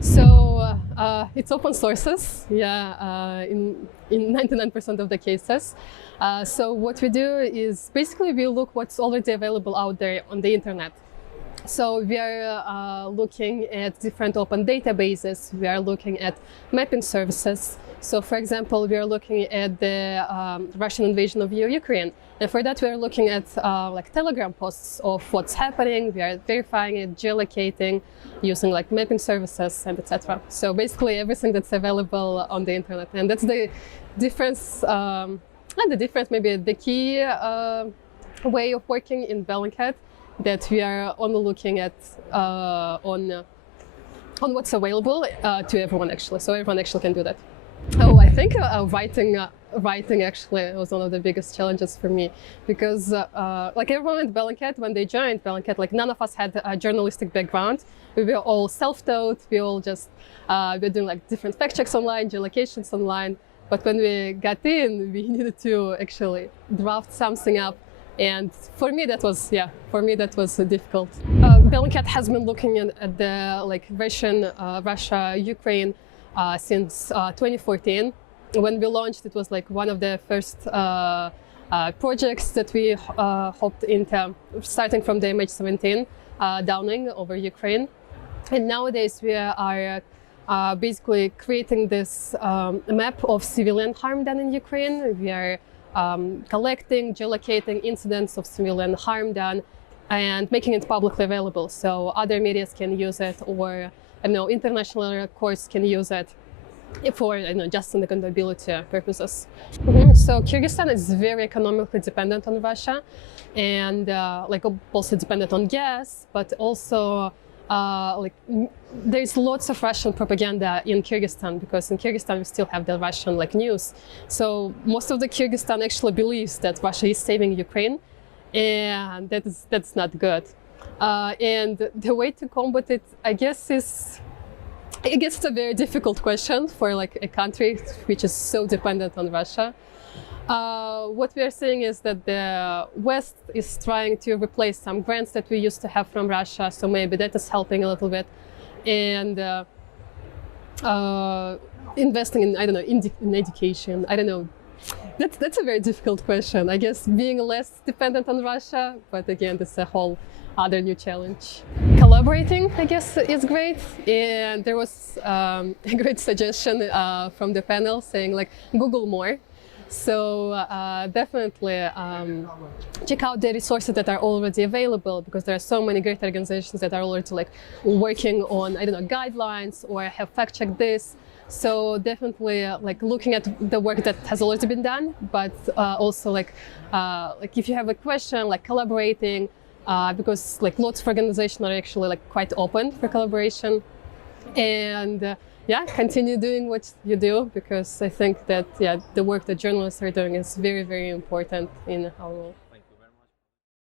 So it's open sources, yeah, in 99% of the cases. So what we do is basically we look what's already available out there on the internet. So we are looking at different open databases. We are looking at mapping services. So, for example, we are looking at the Russian invasion of Ukraine, and for that we are looking at like Telegram posts of what's happening. We are verifying it, geolocating, using like mapping services, and etc. So basically everything that's available on the internet, and that's the difference. Not the difference, maybe the key way of working in Bellingcat, that we are only looking at on what's available to everyone actually, so everyone actually can do that. Oh, I think writing actually was one of the biggest challenges for me, because like everyone at Bellingcat, when they joined Bellingcat, like none of us had a journalistic background. We were all self-taught. We all just were doing like different fact checks online, geolocations online. But when we got in, we needed to actually draft something up. And for me, that was difficult. Bellingcat has been looking at the like Russia, Ukraine since 2014. When we launched, it was like one of the first projects that we hopped into, starting from the MH17 downing over Ukraine. And nowadays we are basically creating this map of civilian harm done in Ukraine. We are collecting, geolocating incidents of civilian harm done and making it publicly available, so other media can use it, or international courts can use it for just on accountability purposes. So Kyrgyzstan is very economically dependent on Russia, and like also dependent on gas, but also like there's lots of Russian propaganda in Kyrgyzstan, because in Kyrgyzstan we still have the Russian like news. So most of the Kyrgyzstan actually believes that Russia is saving Ukraine, and that's not good. And the way to combat it, I guess it's a very difficult question for like a country which is so dependent on Russia. What we are seeing is that the West is trying to replace some grants that we used to have from Russia, so maybe that is helping a little bit. And investing in, in education, I don't know. That's a very difficult question. I guess being less dependent on Russia, but again, that's a whole other new challenge. Collaborating, I guess, is great. And there was a great suggestion from the panel saying like, Google more. So definitely check out the resources that are already available, because there are so many great organizations that are already like working on, guidelines or have fact-checked this. So definitely like looking at the work that has already been done, but also like if you have a question, like collaborating, because like lots of organizations are actually like quite open for collaboration. And yeah, continue doing what you do, because I think that the work that journalists are doing is very, very important in our role.